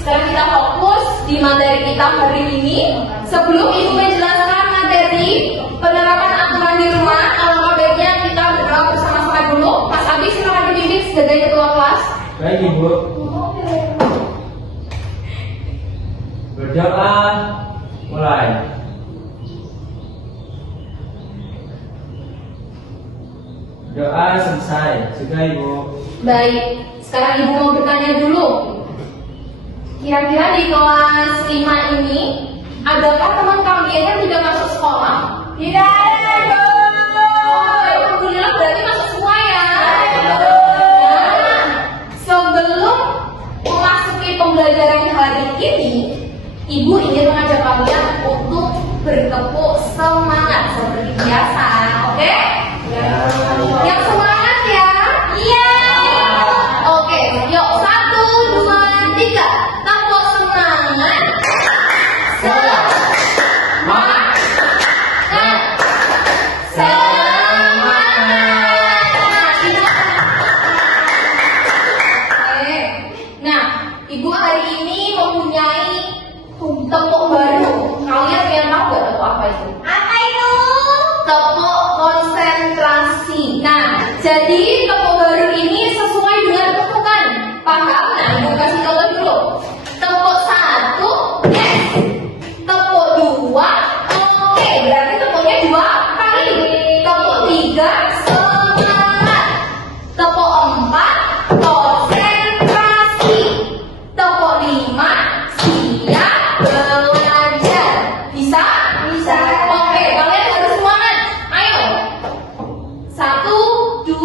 sekarang kita fokus di materi kita hari ini. Sebelum Ibu menjelaskan materi penerapan aturan di rumah, alangkah baiknya kita berdoa bersama-sama dulu. Mas Abi, silakan dibimbing sebagai ketua kelas. Baik Ibu. Berdoa mulai. Doa selesai. Sudah Ibu. Baik, sekarang Ibu mau bertanya dulu. Kira-kira di kelas 5 ini, adakah teman kalian yang tidak masuk sekolah? Tidak ada, Bu. Alhamdulillah, berarti masuk semua ya. Nah, sebelum memasuki pembelajaran hari ini, Ibu ingin mengajak kalian untuk bertepuk semangat seperti biasa, oke? Yang semangat ya? Iya. Oke, yuk 1, 2, 3. Tepuk semangat. Semangat. Nah, Ibu hari ini mempunyai tepuk baru. Kalian pengen tahu gak tepuk apa itu? Apa itu? Tepuk konsentrasi. Nah, jadi tepuk baru ini sesuai dengan tepukan. Paham? Nah, Ibu kasih contoh dulu. Tepuk 1, yes. Tepuk 2, oke. Berarti tepuknya 2 kali. Tepuk 3, semangat. Tepuk 4, konsentrasi. Tepuk 5, siap belajar. Bisa? Bisa. Oke, kalian harus semangat. Ayo. 1, 2,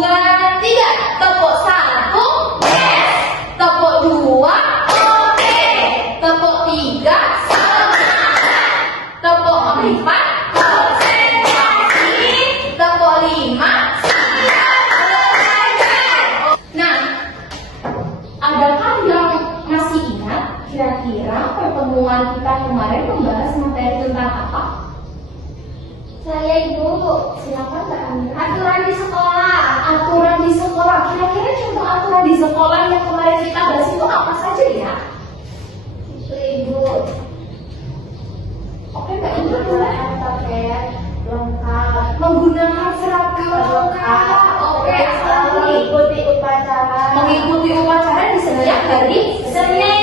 3. Tepuk 1, yes. Tepuk 2, oke. Tepuk 3, semangat. Tepuk 4, konsentrasi. Tepuk 5, siap belajar. Nah, adakah yang masih ingat kira-kira pertemuan kita kemarin membahas materi tentang apa? Saya Ibu, silakan Mbak Amira. Aturan di sekolah. Aturan di sekolah. Kira-kira contoh aturan di sekolah yang kemarin kita bahas itu apa saja ya? Itu Ibu. Oke Mbak Amira, menggunakan pakaian lengkap. Menggunakan seragam lengkap. Oke, mengikuti upacara. Mengikuti upacara di setiap hari Senin.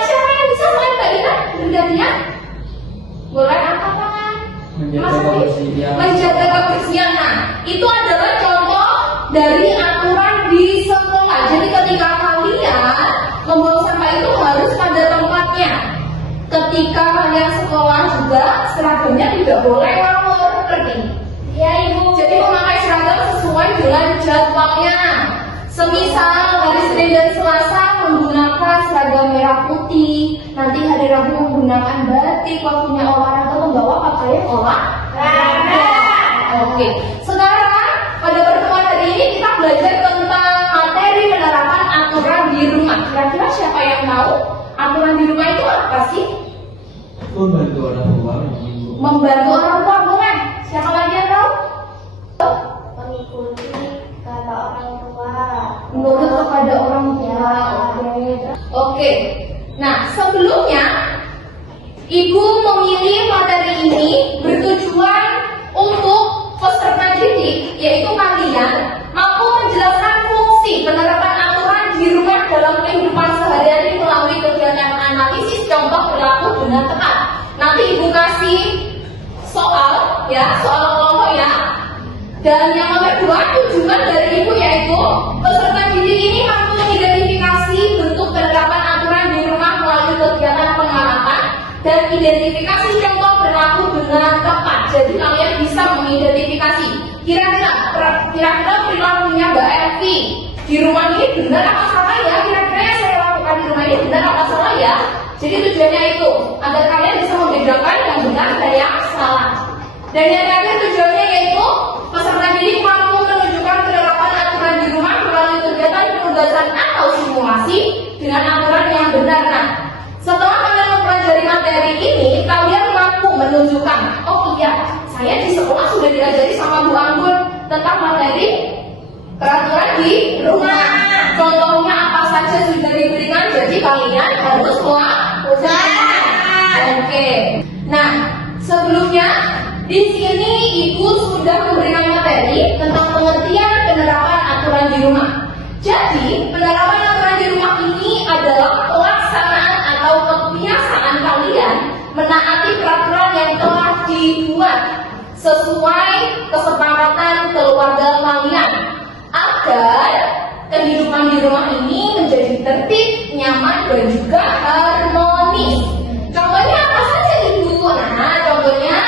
Siapa yang bisa main Mbak Ina? Bergantian? Boleh angkat tangan. Menjaga kebersihan. Menjaga kebersihan. Nah, itu adalah contoh dari aturan di sekolah. Jadi ketika kalian membuang sampah itu harus pada tempatnya. Ketika kalian sekolah juga seragamnya tidak boleh ngawur, ngerti? Ya Ibu. Jadi memakai seragam sesuai dengan jadwalnya. Semisal hari Senin dan Selasa menggunakan seragam merah putih, nanti hari Rabu menggunakan batik, waktunya olahraga membawa pakaian olahraga. Oke. Sekarang pada pertemuan hari ini kita belajar tentang materi penerapan aturan di rumah. Kira-kira siapa yang tahu aturan di rumah itu apa sih? Membantu orang tua Ibu. Membantu orang tua, boleh. Siapa lagi yang tahu? Mengikuti kata orang tua. Menurut kepada orang tua. Oke. Nah, sebelumnya Ibu memilih materi ini bertujuan untuk peserta didik, yaitu kalian mampu menjelaskan fungsi penerapan aturan di rumah dalam kehidupan sehari-hari melalui kegiatan analisis contoh perilaku dengan tepat. Nanti Ibu kasih soal, ya, soal kelompok ya. Dan yang nomor 2, tujuan dari Ibu yaitu peserta didik ini mampu mengidentifikasi bentuk penerapan aturan di rumah melalui kegiatan pengamatan dan identifikasi contoh berlaku dengan tepat. Jadi kalian bisa mengidentifikasi kira-kira perilakunya Mbak Elvi di rumah ini benar apa salah ya? Kira-kira yang saya lakukan di rumah ini benar apa salah ya? Jadi tujuannya itu agar kalian bisa membedakan yang benar dan yang salah. Dan yang terakhir tujuannya yaitu peserta didik mampu menunjukkan penerapan aturan di rumah melalui kegiatan penugasan atau simulasi dengan aturan yang benar. Nah, setelah kalian mempelajari materi ini, kalian mampu menunjukkan, oh iya, saya di sekolah sudah diajari sama Bu Anggun tentang materi peraturan di rumah. contohnya apa saja sudah diberikan, jadi kalian harus melakukan. Oke. Nah, sebelumnya di sini Ibu sudah memberikan materi tentang pengertian penerapan aturan di rumah. Jadi, penerapan aturan di rumah ini adalah pelaksanaan atau kebiasaan kalian menaati peraturan yang telah dibuat sesuai kesepakatan keluarga kalian agar kehidupan di rumah ini menjadi tertib, nyaman, dan juga harmonis. Contohnya apa saja Ibu? Nah, contohnya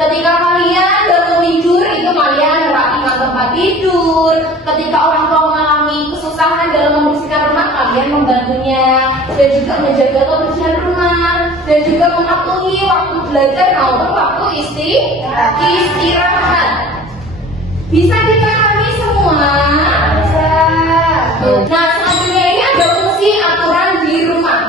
ketika kalian bangun tidur itu kalian merapikan tempat tidur. Ketika orang tua mengalami kesusahan dalam membersihkan rumah, kalian membantunya dan juga menjaga kebersihan rumah dan juga mematuhi waktu belajar maupun waktu istirahat. Bisa dipahami semua? Nah, selanjutnya ini ada fungsi aturan di rumah.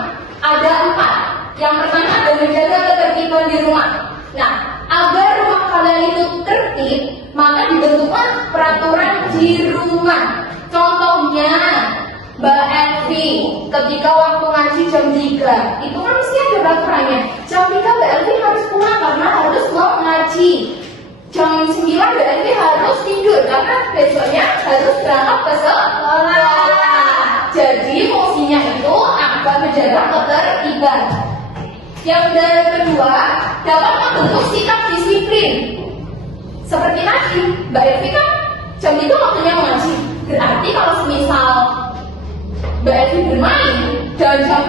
Ada 4. Yang pertama adalah menjaga ketertiban di rumah. Nah, agar rumah kalian itu tertib, maka dibentuklah peraturan di rumah. Contohnya, Mbak Elvi, ketika waktu ngaji jam 3, itu kan mesti ada peraturannya. Jam 3 Mbak Elvi harus pulang karena harus mau ngaji. Jam 9 Mbak Elvi harus tidur karena besoknya harus berangkat ke sekolah. Jadi fungsinya itu agar menjaga ketertiban. Yang kedua, dapat membentuk sikap disiplin. Seperti tadi, Mbak Elvi kan jam itu waktunya mengaji. Berarti kalau semisal Mbak Elvi bermain dan jam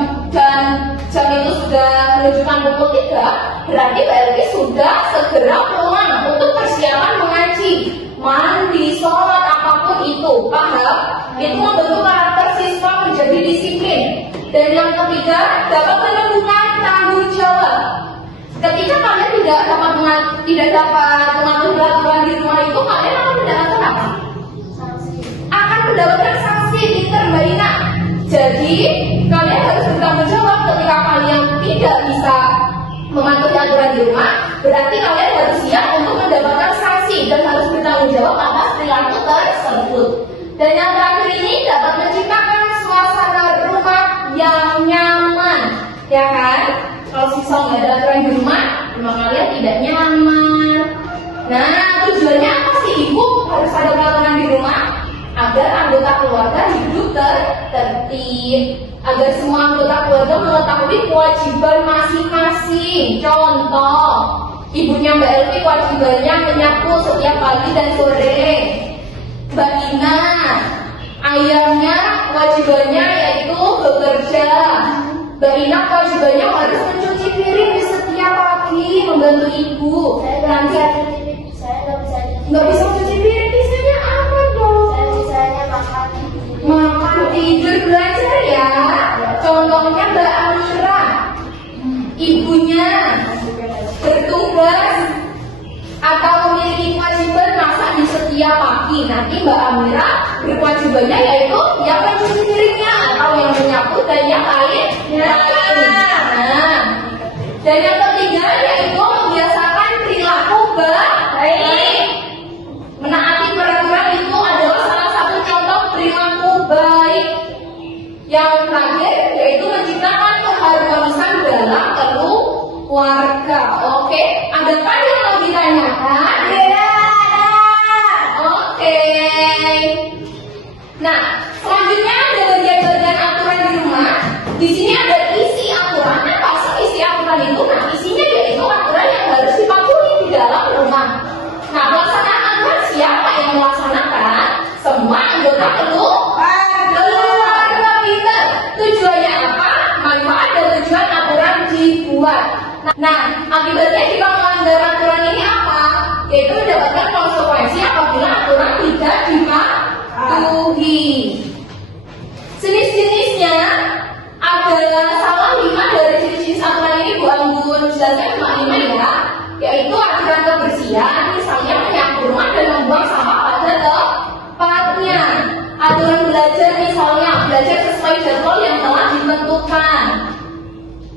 itu sudah menunjukkan pukul 3, berarti Mbak Elvi sudah segera pulang untuk persiapan mengaji, mandi, sholat, apapun itu, paham? Itu membentuk karakter siswa menjadi disiplin. Dan yang ketiga, dapat menentukan tanggung jawab. Ketika kalian tidak dapat mengatur peraturan di rumah itu, kalian akan mendapatkan apa? Akan mendapatkan sanksi diterbaina. Jadi kalian harus bertanggung jawab ketika kalian tidak bisa mematuhi aturan di rumah. Berarti kalian harus siap untuk mendapatkan sanksi dan harus bertanggung jawab atas perilaku tersebut. Dan yang terakhir ini dapat menciptakan suasana rumah yang nyaman, ya kan? Kalau misal nggak ada aturan di rumah kalian tidak nyaman. Nah, tujuannya apa sih Ibu harus ada peraturan di rumah? Agar anggota keluarga hidup tertib, agar semua anggota keluarga mengetahui kewajiban masing-masing. Contoh, ibunya Mbak Elvi kewajibannya menyapu setiap pagi dan sore. Mbak Ina, ayahnya kewajibannya yaitu bekerja. Mbak Ina kewajibannya harus mencuci piring di setiap pagi, membantu ibu. Nanti Saya nggak bisa mencuci piring, bisanya apa dong? Saya makan. Makan, tidur, belajar ya. Contohnya Mbak Amira, ibunya bertugas atau memiliki kewajiban masak di setiap pagi. Nanti Mbak Amira berkewajibannya yaitu yang mencuci piringnya atau yang menyapu dan yang lain. Nah, dan yang ketiga yaitu membiasakan perilaku baik. Menaati peraturan itu adalah salah satu contoh perilaku baik. Yang terakhir yaitu menciptakan keharmonisan dalam keluarga. Oke, adakah yang mau ditanyakan? Oke. Nah, selanjutnya ada bagian-bagian aturan di rumah. Di sini ada isi aturan. Apa sih isi aturan itu? Nah, isinya yaitu aturan yang harus dipatuhi di dalam rumah. Nah, pelaksanaan aturan siapa yang melaksanakan? Semua anggota keluarga pinter. Tujuannya apa? Manfaat dan tujuan aturan dibuat. Nah, akibatnya jika melanggar aturan ini apa? Yaitu mendapatkan konsekuensi apabila aturan tidak dipatuhi. Jenis-jenisnya ada salah 5 dari jenis-jenis aturan ini Bu Anggun jelaskan 5 ya. Yaitu aturan kebersihan, misalnya menyapu rumah dan membuang sampah pada tempatnya. Aturan belajar misalnya belajar sesuai jadwal yang telah ditentukan.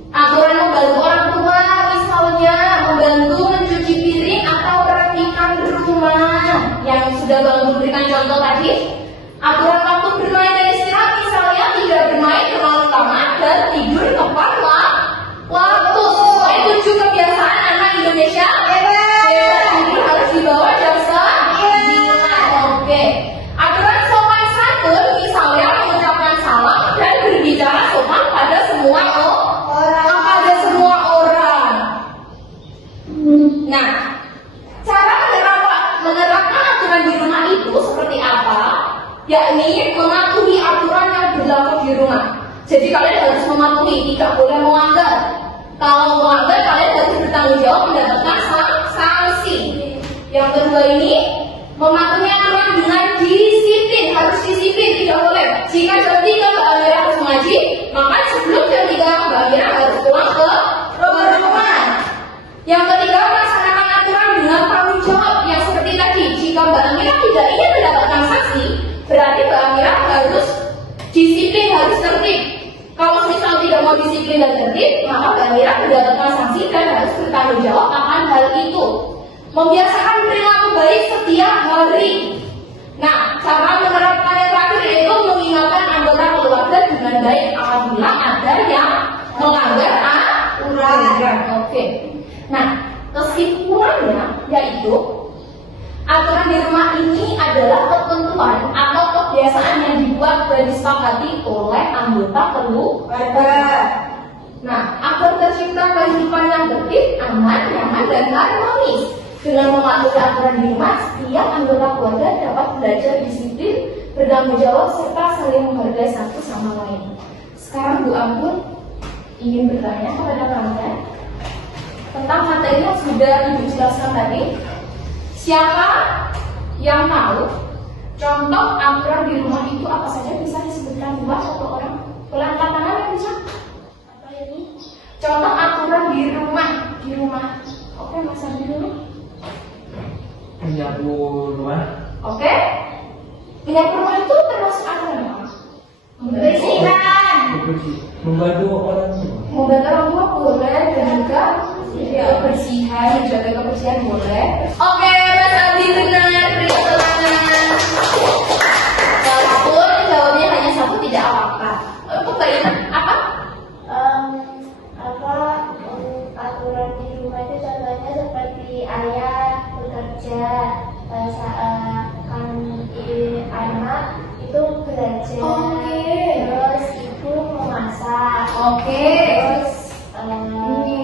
Aturan membantu orang tua misalnya membantu mencuci piring atau merapikan rumah yang sudah Bang berikan contoh tadi. Aturan waktu bermain dan istirahat tidur tepat waktu. Sesuai 7 kebiasaan anak Indonesia. Tidur harus dibawa jam 9. Oke. Aturan sopan santun misalnya mengucapkan salam dan berbicara sopan pada semua orang. Nah, cara menerapkan aturan di rumah itu seperti apa? Yakni mematuhi aturan yang berlaku di rumah. Jadi kalian harus mematuhi, tidak boleh melanggar. Kalau melanggar, kalian harus bertanggung jawab mendapatkan sanksi. Yang kedua ini, mematuhi aturan dengan disiplin. Harus disiplin, tidak boleh. Jika jam 3 Mbak Amira harus mengaji, maka sebelum jam 3 Mbak Amira harus pulang ke rumah. Yang ketiga, melaksanakan aturan dengan tanggung jawab yang seperti tadi. Jika Mbak Amira tidak ingin mendapatkan sanksi, berarti Mbak Amira harus disiplin, harus tertib. Kalau misal tidak mau disiplin dan tertib, maka Mbak Amira mendapatkan sanksi dan harus bertanggung jawab akan hal itu. Membiasakan perilaku baik setiap hari. Nah, cara menerapkan yang terakhir yaitu mengingatkan anggota keluarga dengan baik apabila ada yang melanggar aturan. Oke. Nah, kesimpulannya yaitu aturan di rumah ini adalah ketentuan atau kebiasaan yang dibuat dan disepakati oleh anggota keluarga. Nah, agar tercipta kehidupan yang tertib, aman, nyaman, dan harmonis. Dengan mematuhi aturan di rumah, setiap anggota keluarga dapat belajar disiplin, bertanggung jawab, serta saling menghargai satu sama lain. Sekarang Bu Ampun ingin bertanya kepada kalian tentang materi yang sudah Ibu jelaskan tadi. Siapa yang tahu contoh aturan di rumah itu apa saja? Bisa disebutkan 2 1 orang? Angkat tangan yang bisa? Apa ini? Contoh aturan di rumah. Oke, Mas Adi dulu. Menyapu rumah. Oke. Menyapu rumah itu termasuk aturan apa? Membersihkan. Membantu orang tua. Membantu orang tua boleh dan juga kebersihan, menjaga kebersihan boleh. Oke, Mas Adi benar. Beri tepuk tangan. Walaupun jawabnya hanya 1 tidak apa-apa. Untuk Mbak Ina, apa? Aturan di rumah itu contohnya seperti ayah bekerja, saat anak itu belajar. Oke. Terus ibu memasak. Oke. Terus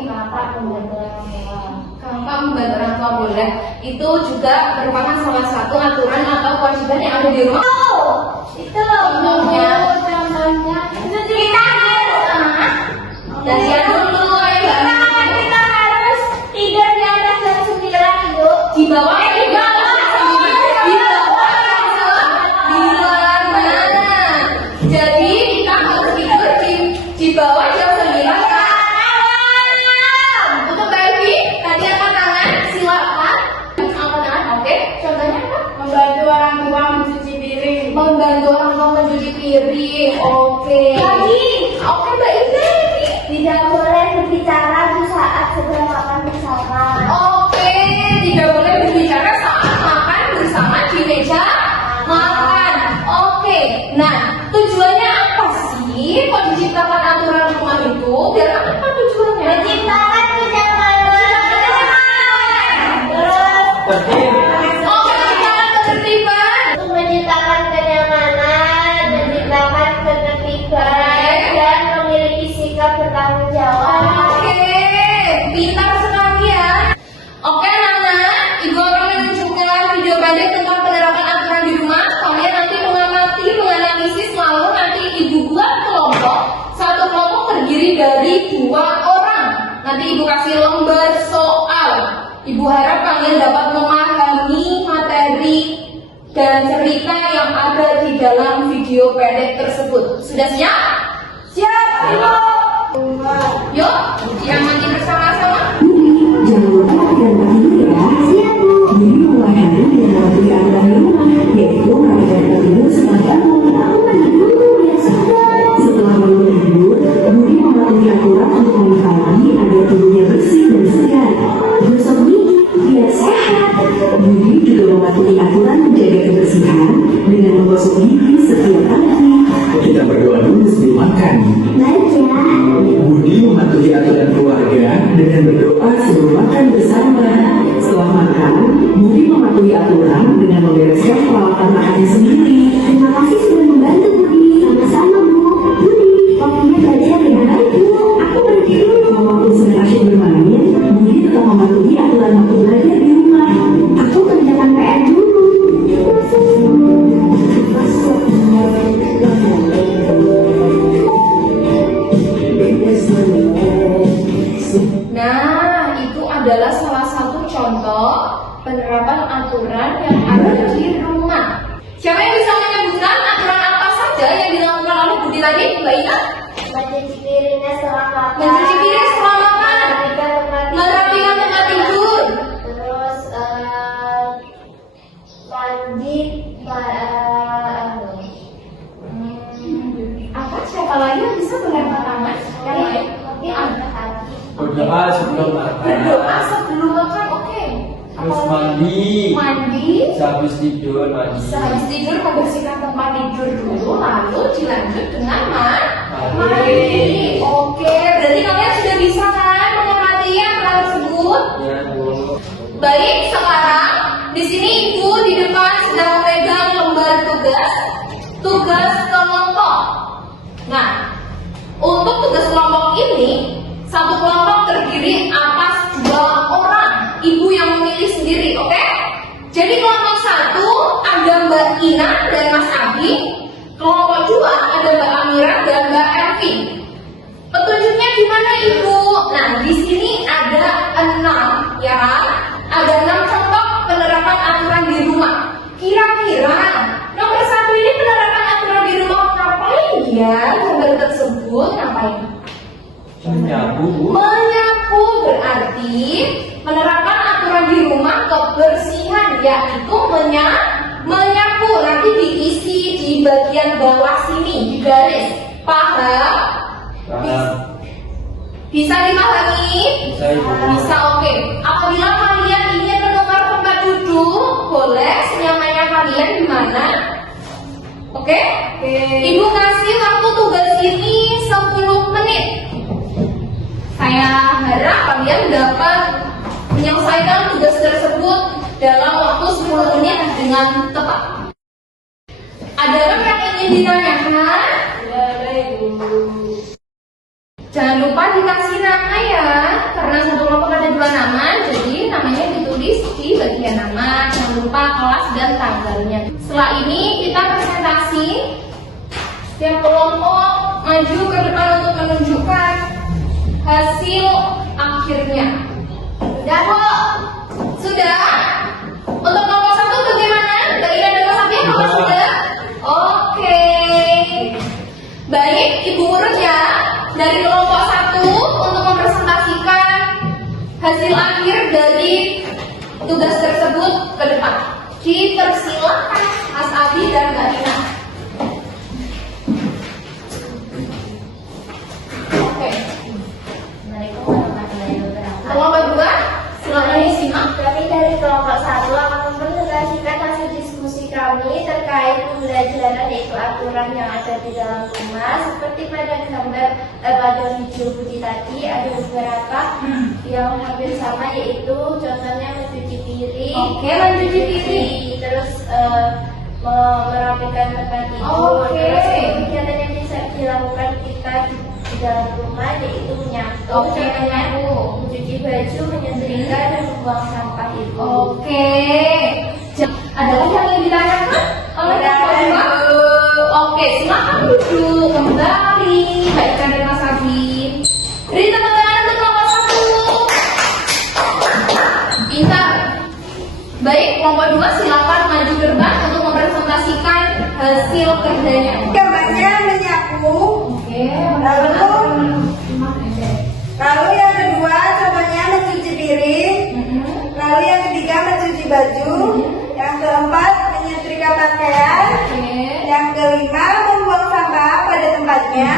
kakak membantu orang tua. Kakak membantu orang tua boleh. Itu juga merupakan salah satu aturan atau kewajiban yang ada di rumah. Itu Contohnya itu kita harus dan dia dulu kita harus tidur di atas jam 9 yuk. di bawah jadi kita harus tidur di bawah jam 9 malam. Untuk Mbak Elvi, tadi angkat tangan, silakan. Angkat tangan, oke. Contohnya apa? Membantu orang tua mencuci piring. Membantu orang tua mencuci piring. Oke. Lagi. Oke, Mbak Ina. Tidak boleh berbicara di saat sedang makan bersama. Oke, tidak boleh berbicara saat makan bersama di meja makan. Oke, nah tujuannya apa sih? Kok diciptakan aturan rumah itu? Biar apa tujuannya? Menciptakan kenyamanan. Terus Tertib. Oke, menciptakan ketertiban. untuk menciptakan kenyamanan, menciptakan ketertiban, dan memiliki sikap bertanggung jawab. Oke, pintar sekali ya. Oke, Nana, Ibu akan menunjukkan video pendek tentang penerapan aturan di rumah. Kalian nanti mengamati, menganalisis, lalu nanti Ibu buat kelompok. Satu kelompok terdiri dari 2 orang. Nanti Ibu kasih lembar soal. Ibu harap kalian dapat memahami materi dan cerita yang ada di dalam video pendek tersebut. Sudah siap? Siap, Ibu. Yuk, diamati bersama-sama. Jangan lupa dengan tidur ya. Siap, Bu. Jadi mulai hari dengan mematuhi aturan rumah, yaitu melakukan tidur sepanjang melakukan dulu biasa. Setelah bangun tidur, Budi mematuhi aturan untuk mandi pagi agar tubuhnya bersih dan segar. Gosok gigi biar sehat. Budi juga mematuhi aturan menjaga kebersihan dengan menggosok gigi setiap pagi. Kita berdoa dulu sebelum makan. Baik ya. peralatan makannya sendiri. Terima kasih sudah membantu Budi. Sama-sama Bu. Budi, waktunya belajar dengan baik Bu. Aku pergi dulu. Kalau waktu sudah asyik bermain, Budi tetap mematuhi aturan waktu belajar di rumah. Aku kerjakan PR dulu. Nah, itu adalah salah satu contoh penerapan aturan yang ada di rumah. Siapa yang bisa menyebutkan aturan apa saja yang dilakukan oleh Budi tadi, Mbak Ina? Mencuci piringnya setelah makan. Mencuci piring setelah makan, merapikan tempat tidur, Terus mandi. apa siapa lagi yang bisa melempar tangan? Yang lain? Mungkin ada lagi. Berdoa sebelum makan. Berdoa sebelum makan, oke. Terus mandi. Mandi. Sehabis tidur mandi. Sehabis tidur membersihkan tempat tidur dulu, lalu dilanjut dengan mandi. Mandi. Oke, berarti kalian sudah bisa kan mengamati yang tersebut? Ya Bu. Baik, sekarang di sini Ibu di depan sedang memegang lembar tugas kelompok. Nah, untuk tugas kelompok ini, satu kelompok terdiri atas 2 orang. Ibu yang memilih sendiri, oke? Jadi kelompok 1 ada Mbak Ina dan Mas Abi. Kelompok 2 ada Mbak Amira dan Mbak Elvi. Petunjuknya gimana Ibu? Nah, di sini ada 6, ya kan? Ada 6 contoh penerapan aturan di rumah. Kira-kira nomor 1 ini penerapan aturan di rumah ngapain ya? Gambar tersebut ngapain? Menyapu Bu. Menyapu berarti penerapan aturan di rumah kebersihan, yaitu menyapu. Nanti diisi di bagian bawah sini, di garis. Paham? Paham. Bisa dipahami? Bisa Ibu. Bisa, oke. Apabila kalian ingin menukar tempat duduk, boleh senyamannya kalian di mana? Oke? Ibu kasih waktu tugas ini 10 menit. Saya harap kalian dapat menyelesaikan tugas tersebut dalam waktu 10 menit dengan tepat. Adakah yang ingin ditanyakan? Jangan lupa dikasih nama ya, karena satu kelompok ada 2 nama, jadi namanya ditulis di bagian nama. Jangan lupa kelas dan tanggalnya. Setelah ini kita presentasi. Setiap kelompok maju ke depan untuk menunjukkan hasil akhirnya. Sudah Bu? Sudah? Untuk kelompok 1 bagaimana? Mbak Ina dan Mas Abi, apakah sudah? Oke. Baik, Ibu urut ya. Dari kelompok 1 untuk mempresentasikan hasil akhir dari tugas tersebut ke depan. Dipersilakan Mas Abi dan Mbak Ina. Oke. Assalamualaikum warahmatullahi wabarakatuh. Kelompok 2, silakan disimak. Kami dari kelompok 1 akan mempresentasikan hasil diskusi kami terkait pembelajaran, yaitu aturan yang ada di dalam rumah. Seperti pada gambar pada video Budi tadi, ada beberapa yang hampir sama, yaitu contohnya mencuci piring. Oke, mencuci piring. Terus merapikan tempat tidur. Oke. Terus kegiatan yang bisa dilakukan kita di dalam rumah, yaitu menyapu. Oke, Contohnya menyapu. mencuci baju, menyetrika, dan membuang sampah itu. Oke. Ada lagi yang ingin ditanyakan oleh kelompok 2? Oke, silakan duduk kembali. Baik, dan Mas Abi. Beri tepuk tangan untuk kelompok 1. Pintar. Baik, kelompok 2 silakan maju ke depan untuk mempresentasikan hasil kerjanya. Gambarnya menyapu. Oke. Lalu yang kedua contohnya mencuci piring. Lalu yang ketiga mencuci baju. Yang keempat menyetrika pakaian. Oke. Yang kelima membuang sampah pada tempatnya.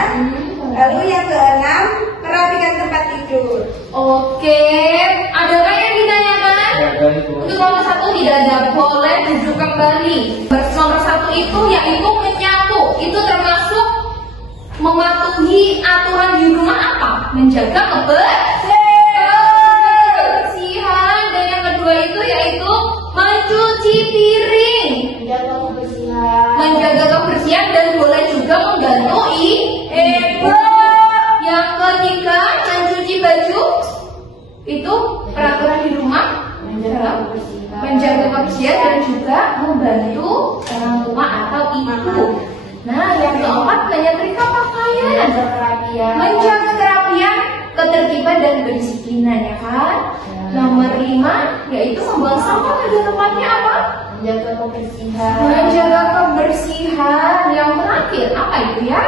Lalu yang keenam merapikan tempat tidur. Oke. Adakah yang ditanyakan? Ya Ibu. Untuk nomor 1 tidak ada, boleh duduk kembali. Nomor 1 itu yaitu menyapu. Itu termasuk mematuhi aturan di rumah apa? Menjaga kebersihan. Dan yang kedua itu yaitu mencuci piring. Menjaga kebersihan itu peraturan di rumah dalam menjaga kebersihan dan juga membantu orang tua atau ibu. Nah, yang keempat menyetrika pakaian, menjaga kerapian, ketertiban dan kedisiplinan, ya kan? Nomor 5 yaitu membuang sampah pada tempatnya apa? Menjaga kebersihan, Menjaga kebersihan. Yang terakhir apa itu ya?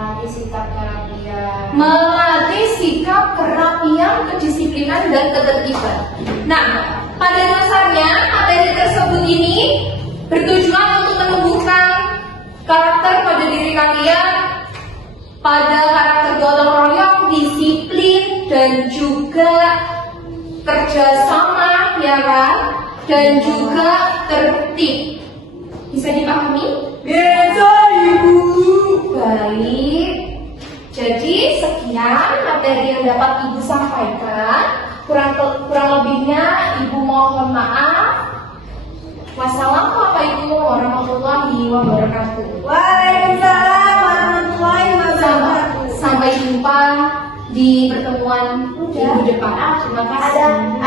melatih sikap kerapian. Melatih sikap kerapian, kedisiplinan dan ketertiban. Nah, pada dasarnya materi tersebut ini bertujuan untuk menumbuhkan karakter pada diri kalian, pada karakter gotong royong, disiplin dan juga kerjasama, ya kan? Dan juga tertib. Bisa dipahami? Bisa, Ibu. Baik. Jadi sekian materi yang dapat Ibu sampaikan. Kurang lebihnya Ibu mohon maaf. Wassalamualaikum warahmatullahi wabarakatuh. Waalaikumsalam warahmatullahi wabarakatuh. Sampai jumpa di pertemuan minggu depan. Terima kasih.